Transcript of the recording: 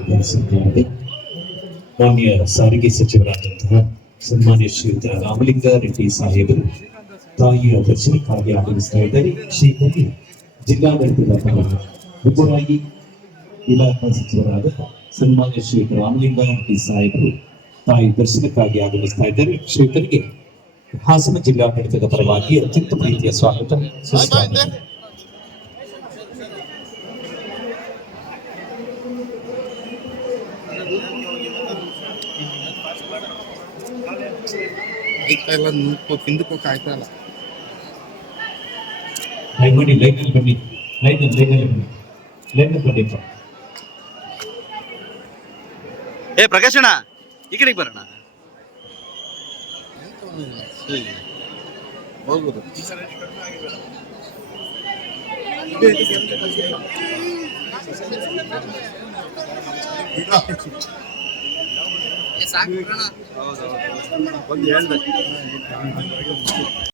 ಸಲ್ಲಿಸುತ್ತಿದ್ದಾರೆ ಮಾನ್ಯ ಸಾರಿಗೆ ಸಚಿವರಾದಂತಹ ಸನ್ಮಾನ್ಯ ಶ್ರೀಯುತ ರಾಮಲಿಂಗ ರೆಡ್ಡಿ ಸಾಹೇಬರು ತಾಯಿಯ ದರ್ಶನಕ್ಕಾಗಿ ಆಗಮಿಸ್ತಾ ಇದ್ದಾರೆ. ಶ್ರೀಗಳಿಗೆ ಜಿಲ್ಲಾಡಳಿತದ ಮುಜರಾಯಿ ಇಲಾಖಾ ಸಚಿವರಾದ ಸನ್ಮಾನ್ಯ ಶ್ರೀಯುತ ರಾಮಲಿಂಗ ರೆಡ್ಡಿ ಸಾಹೇಬರು ತಾಯಿ ದರ್ಶನಕ್ಕಾಗಿ ಆಗಮಿಸ್ತಾ ಇದ್ದಾರೆ. ಶ್ರೀಯುತರಿಗೆ ಹಾಸನ ಜಿಲ್ಲಾಡಳಿತದ ಪರವಾಗಿ ಅತ್ಯಂತ ಪ್ರೀತಿಯ ಸ್ವಾಗತ. ಆಯ್ತಾ ಇಲ್ಲ ನಿಂತ್ಕೋ ಹಿಂದಕ್ಕೆ ಆಯ್ತಾ ಇಲ್ಲ. ಲೈನ್ ಮಾಡಿ ಲೈನಲ್ಲಿ ಬನ್ನಿ. ಲೈನ್ ಲೈನಲ್ಲಿ ಬನ್ನಿ. ಲೈನ್ ಬನ್ನಿಪ್ಪ ಏ ಪ್ರಕಾಶ್ ಅಣ್ಣ ಈ ಕಡೆಗೆ ಬರೋಣ. ಹೋಗುದು ಸಾಕು ಒಂದು